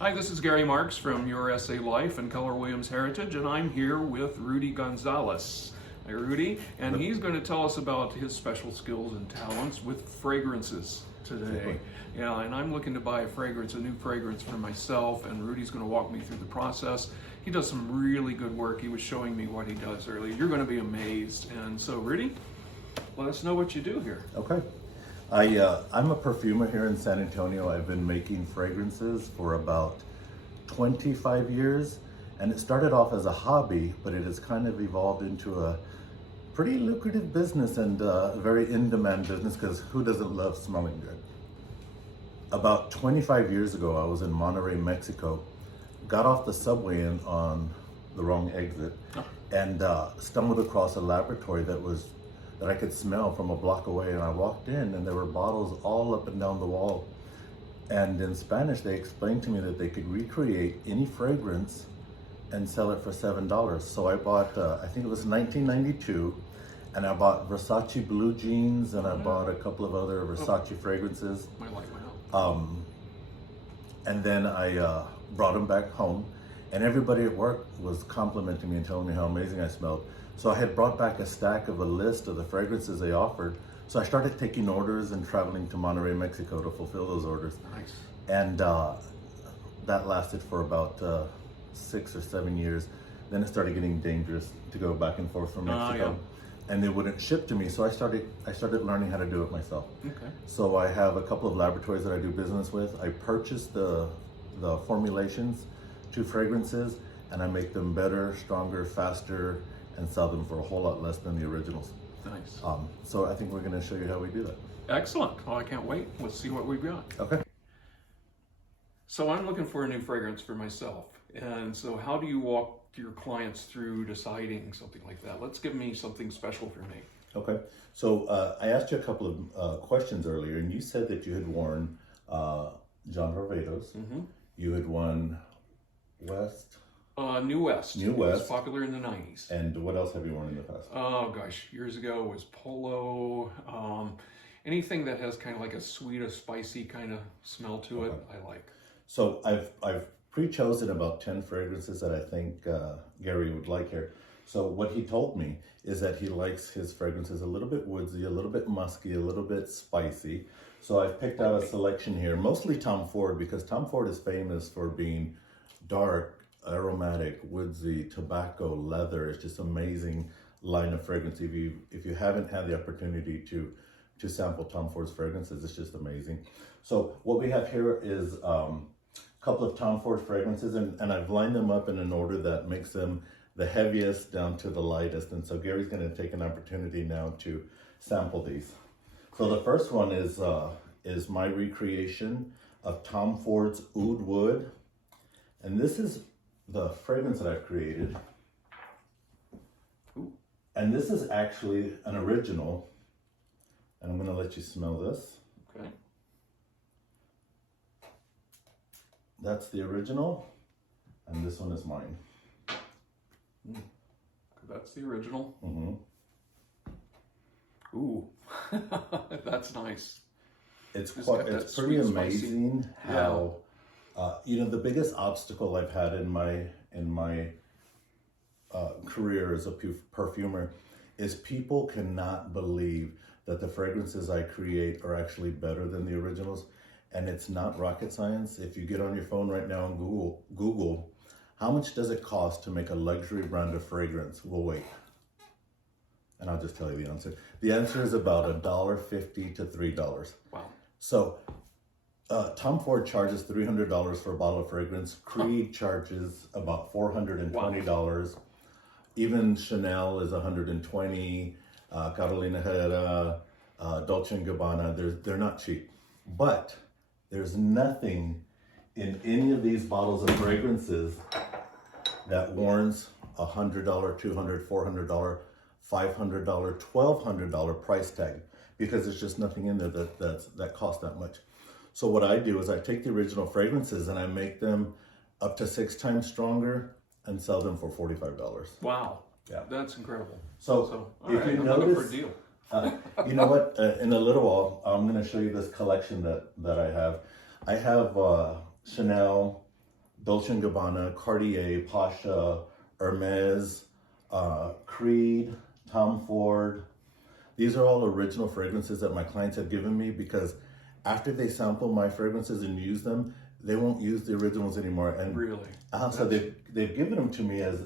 Hi, this is Gary Marks from USA Life and Keller Williams Heritage, and I'm here with Rudy Gonzales. Hi, Rudy, and he's going to tell us about his special skills and talents with fragrances today. Yeah, and I'm looking to buy a new fragrance for myself, and Rudy's going to walk me through the process. He does some really good work. He was showing me what he does earlier. You're going to be amazed. And so, Rudy, let us know what you do here. Okay. I'm a perfumer here in San Antonio. I've been making fragrances for about 25 years, and it started off as a hobby, but it has kind of evolved into a pretty lucrative business and a very in-demand business, because who doesn't love smelling good? About 25 years ago, I was in Monterrey, Mexico, got off the subway on the wrong exit, and stumbled across a laboratory that I could smell from a block away, and I walked in and there were bottles all up and down the wall. And in Spanish, they explained to me that they could recreate any fragrance and sell it for $7. So I bought, I think it was 1992, and I bought Versace blue jeans, and I bought a couple of other Versace fragrances. My light went out. And then I brought them back home, and everybody at work was complimenting me and telling me how amazing I smelled. So I had brought back a list of the fragrances they offered. So I started taking orders and traveling to Monterrey, Mexico to fulfill those orders. Nice. And that lasted for about 6 or 7 years. Then it started getting dangerous to go back and forth from Mexico. And they wouldn't ship to me, so I started learning how to do it myself. Okay. So I have a couple of laboratories that I do business with. I purchase the formulations to fragrances, and I make them better, stronger, faster, and sell them for a whole lot less than the originals. Nice. So I think we're going to show you how we do that. Excellent. Well, I can't wait. Let's see what we've got. Okay. So I'm looking for a new fragrance for myself. And so how do you walk your clients through deciding something like that? Let's give me something special for me. Okay. So I asked you a couple of questions earlier, and you said that you had worn John Varvatos. Mm-hmm. You had worn West. New West. New It West. was popular in the 90s. And what else have you worn in the past? Oh gosh, years ago it was Polo. Anything that has kind of like a sweet, a spicy kind of smell to it, I like. So I've pre-chosen about 10 fragrances that I think Gary would like here. So what he told me is that he likes his fragrances a little bit woodsy, a little bit musky, a little bit spicy. So I've picked out a selection here, mostly Tom Ford, because Tom Ford is famous for being dark, aromatic, woodsy, tobacco, leather. It's just amazing line of fragrance. If you haven't had the opportunity to sample Tom Ford's fragrances, it's just amazing. So what we have here is a couple of Tom Ford fragrances, and I've lined them up in an order that makes them the heaviest down to the lightest. And so Gary's going to take an opportunity now to sample these. So the first one is my recreation of Tom Ford's Oud Wood, and this is the fragrance that I've created. Ooh. And this is actually an original, and I'm going to let you smell this. Okay. That's the original, and this one is mine. That's the original. Mm-hmm. Ooh, that's nice. It's pretty amazing how, the biggest obstacle I've had in my career as a perfumer is people cannot believe that the fragrances I create are actually better than the originals. And it's not rocket science. If you get on your phone right now and Google, how much does it cost to make a luxury brand of fragrance? We'll wait. And I'll just tell you the answer. The answer is about $1.50 to $3. Wow. So Tom Ford charges $300 for a bottle of fragrance. Creed charges about $420. Wow. Even Chanel is $120. Carolina Herrera, Dolce & Gabbana, they're not cheap. But there's nothing in any of these bottles of fragrances that warrants $100, $200, $400, $500, $1,200 price tag, because there's just nothing in there that costs that much. So what I do is I take the original fragrances and I make them up to 6 times stronger and sell them for $45. Wow. Yeah. That's incredible. So if you I'm notice, looking for a deal. You know what? In a little while, I'm going to show you this collection that I have. I have Chanel, Dolce & Gabbana, Cartier, Pasha, Hermes, Creed, Tom Ford. These are all original fragrances that my clients have given me, because after they sample my fragrances and use them, they won't use the originals anymore. And Really? so they've given them to me as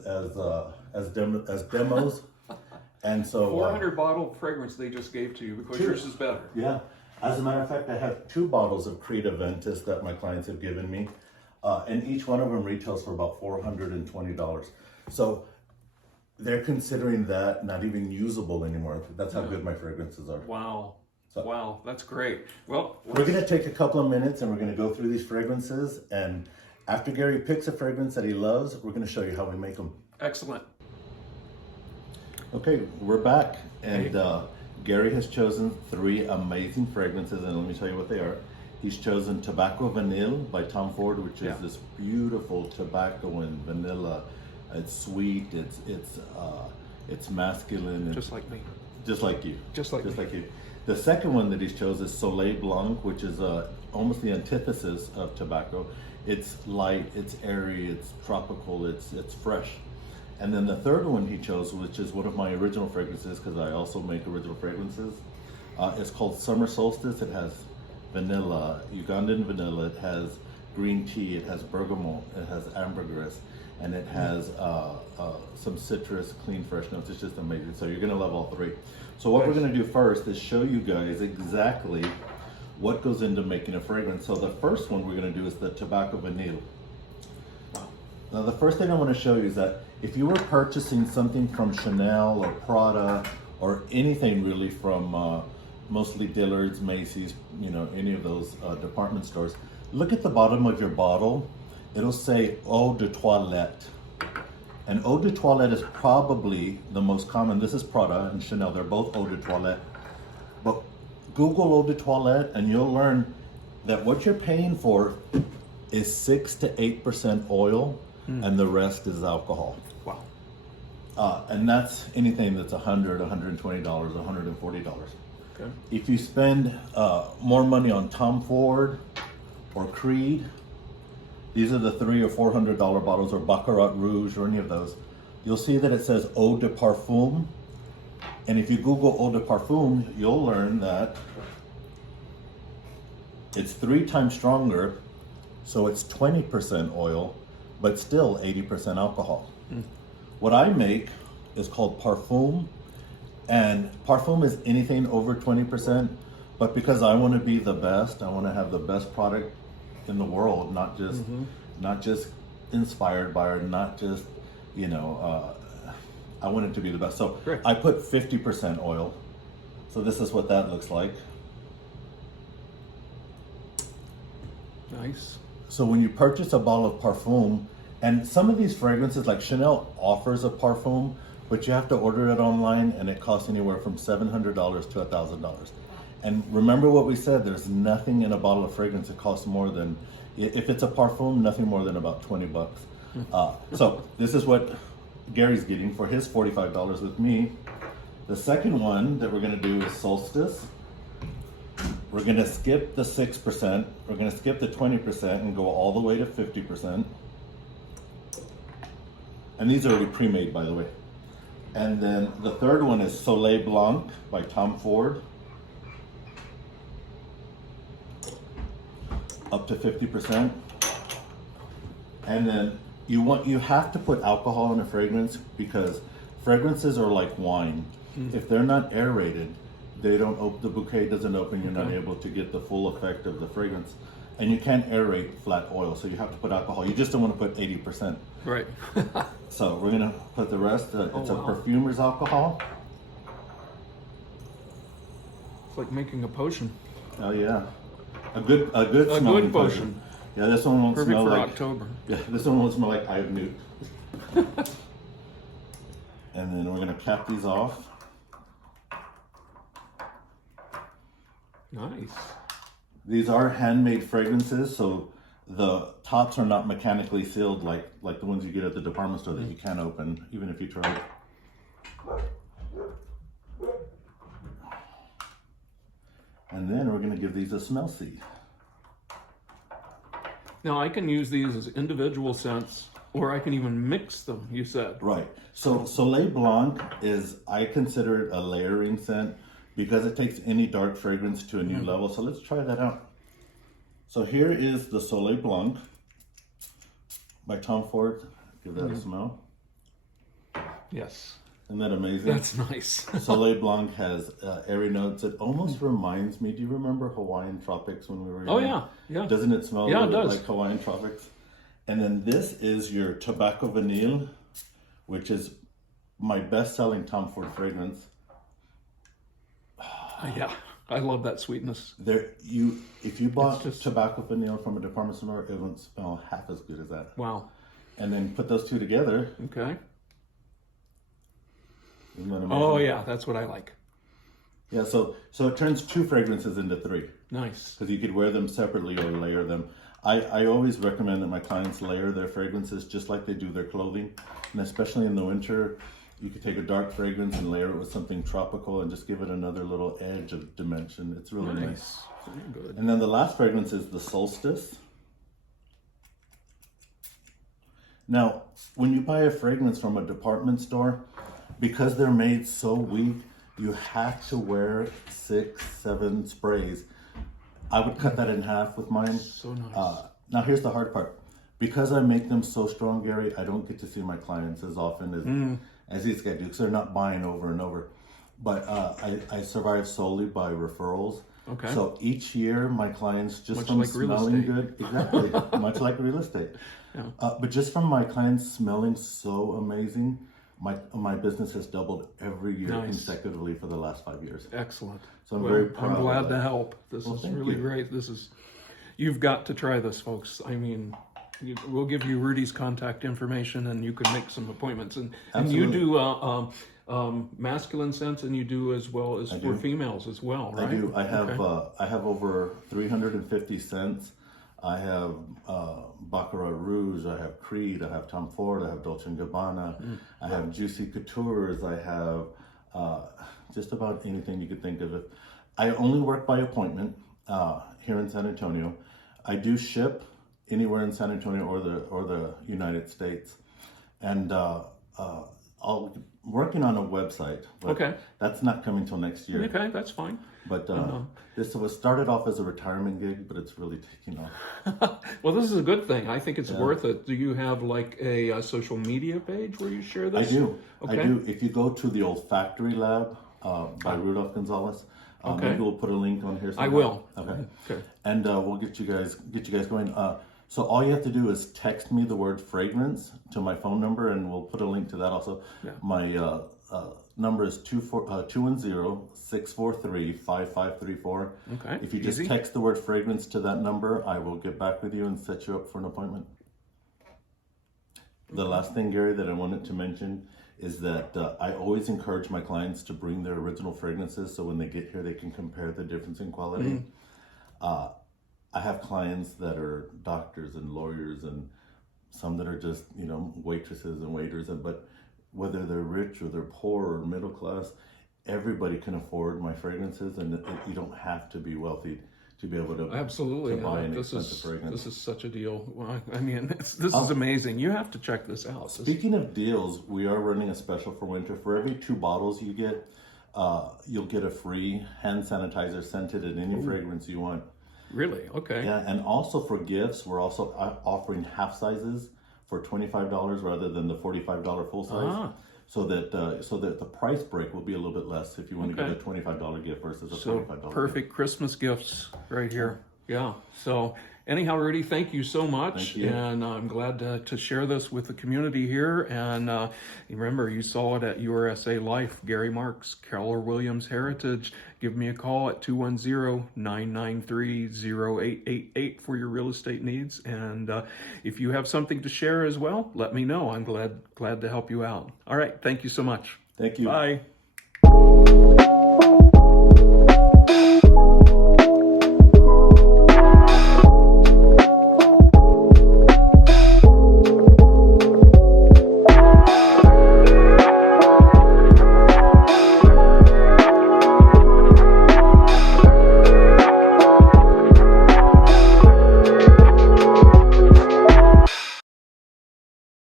demos. And so 400 bottle fragrance they just gave to you because yours is better. Yeah. As a matter of fact, I have 2 bottles of Creed Aventus that my clients have given me. And each one of them retails for about $420. So they're considering that not even usable anymore. That's how good my fragrances are. Wow. Wow, that's great. Well, we're going to take a couple of minutes and we're going to go through these fragrances. And after Gary picks a fragrance that he loves, we're going to show you how we make them. Excellent. Okay, we're back. And Gary has chosen 3 amazing fragrances. And let me tell you what they are. He's chosen Tobacco Vanille by Tom Ford, which is this beautiful tobacco and vanilla. It's sweet, it's masculine. Just like me. Just like you. Just like you. The second one that he's chosen is Soleil Blanc, which is almost the antithesis of tobacco. It's light, it's airy, it's tropical, it's fresh. And then the third one he chose, which is one of my original fragrances, because I also make original fragrances, it's called Summer Solstice. It has vanilla, Ugandan vanilla, it has green tea, it has bergamot, it has ambergris, and it has some citrus, clean, fresh notes. It's just amazing. So you're gonna love all 3. So what we're gonna do first is show you guys exactly what goes into making a fragrance. So the first one we're gonna do is the Tobacco Vanille. Now the first thing I wanna show you is that if you were purchasing something from Chanel or Prada or anything really from mostly Dillard's, Macy's, any of those department stores, look at the bottom of your bottle. It'll say eau de toilette. And eau de toilette is probably the most common. This is Prada and Chanel. They're both eau de toilette. But Google eau de toilette and you'll learn that what you're paying for is 6 to 8% oil and the rest is alcohol. Wow. And that's anything that's $100, $120, $140. Okay. If you spend more money on Tom Ford or Creed, these are the $300 or $400 bottles, or Baccarat Rouge or any of those, you'll see that it says eau de parfum. And if you Google eau de parfum, you'll learn that it's 3 times stronger, so it's 20% oil, but still 80% alcohol. What I make is called parfum, and parfum is anything over 20%, but because I want to be the best, I want to have the best product in the world, not just inspired by, or not just, I want it to be the best. So Great. I put 50% oil. So this is what that looks like. Nice. So when you purchase a bottle of parfum, and some of these fragrances, like Chanel offers a parfum, but you have to order it online and it costs anywhere from $700 to $1,000. And remember what we said, there's nothing in a bottle of fragrance that costs more than, if it's a parfum, nothing more than about 20 bucks. So this is what Gary's getting for his $45 with me. The second one that we're gonna do is Solstice. We're gonna skip the 6%, we're gonna skip the 20% and go all the way to 50%. And these are already pre-made, by the way. And then the third one is Soleil Blanc by Tom Ford. Up to 50%. And then you have to put alcohol in a fragrance, because fragrances are like wine. If they're not aerated, they don't open, the bouquet doesn't open, you're not able to get the full effect of the fragrance. And you can't aerate flat oil, so you have to put alcohol. You just don't want to put 80%. Right. So we're gonna put the rest, it's a perfumer's alcohol. It's like making a potion. Oh yeah. A good A smelling good potion. Yeah, this one won't Perfect smell for like October. Yeah, this one won't smell like I've Newt. And then we're gonna cap these off. Nice. These are handmade fragrances, so the tops are not mechanically sealed like the ones you get at the department store that you can't open, even if you try it. And then we're gonna give these a smell see. Now I can use these as individual scents, or I can even mix them, you said. Right. So Soleil Blanc is, I consider it a layering scent because it takes any dark fragrance to a new level. So let's try that out. So here is the Soleil Blanc by Tom Ford. Give that a smell. Yes. Isn't that amazing? That's nice. Soleil Blanc has airy notes. It almost reminds me, do you remember Hawaiian Tropics when we were young? Oh, yeah. Yeah. Doesn't it smell Yeah, it does. like Hawaiian Tropics? And then this is your Tobacco Vanille, which is my best-selling Tom Ford fragrance. Yeah, I love that sweetness. If you bought Tobacco Vanille from a department store, it wouldn't smell half as good as that. Wow. And then put those two together. Okay. Isn't that amazing? Oh, yeah, that's what I like. Yeah, so it turns 2 fragrances into 3. Nice. Because you could wear them separately or layer them. I always recommend that my clients layer their fragrances just like they do their clothing. And especially in the winter, you could take a dark fragrance and layer it with something tropical and just give it another little edge of dimension. It's really nice. Very good. And then the last fragrance is the Solstice. Now, when you buy a fragrance from a department store, because they're made so weak, you have to wear 6, 7 sprays. I would cut that in half with mine. So nice. Now here's the hard part. Because I make them so strong, Gary, I don't get to see my clients as often as these guys do, because they're not buying over and over. But I survive solely by referrals. Okay. So each year, my clients, just Much from like real smelling estate. good, exactly, much like real estate. Yeah. But just from my clients smelling so amazing, my business has doubled every year consecutively for the last 5 years. Excellent. So I'm very proud. I'm glad of to that. help. This is thank really you. great. You've got to try this, folks. I mean, we'll give you Rudy's contact information, and you can make some appointments. And you do masculine scents, and you do as well as for females as well, right? I do. I have over 350 scents. I have Baccarat Rouge, I have Creed, I have Tom Ford, I have Dolce & Gabbana, I have Juicy Coutures, I have just about anything you could think of. I only work by appointment here in San Antonio. I do ship anywhere in San Antonio or the United States. And I'll working on a website. But that's not coming till next year. Okay, that's fine. But this was started off as a retirement gig, but it's really taking off. Well, this is a good thing. I think it's worth it. Do you have like a social media page where you share this? I do. Okay. I do. If you go to the Olfactory Lab by Rudy Gonzales, maybe we'll put a link on here. I will. Okay. And we'll get you guys going. So all you have to do is text me the word fragrance to my phone number, and we'll put a link to that also. Yeah. My number is 210-643-5534. Okay. If you just text the word fragrance to that number, I will get back with you and set you up for an appointment. The last thing, Gary, that I wanted to mention is that I always encourage my clients to bring their original fragrances, so when they get here, they can compare the difference in quality. I have clients that are doctors and lawyers, and some that are just, waitresses and waiters, but whether they're rich or they're poor or middle class, everybody can afford my fragrances, and you don't have to be wealthy to be able to buy an expensive fragrance. This is such a deal. Well, I mean, this is amazing. You have to check this out. Speaking of deals, we are running a special for winter. For every 2 bottles you get, you'll get a free hand sanitizer scented in any fragrance you want. Really? Okay. Yeah, and also for gifts, we're also offering half sizes for $25 rather than the $45 full size. So that the price break will be a little bit less if you want to get a $25 gift versus a $45 perfect gift. Christmas gifts right here. Yeah. So anyhow, Rudy, thank you so much. Thank you. And I'm glad to share this with the community here. And remember, you saw it at USA Life, Gary Marks, Keller Williams Heritage. Give me a call at 210-993-0888 for your real estate needs. And if you have something to share as well, let me know. I'm glad to help you out. All right. Thank you so much. Thank you. Bye.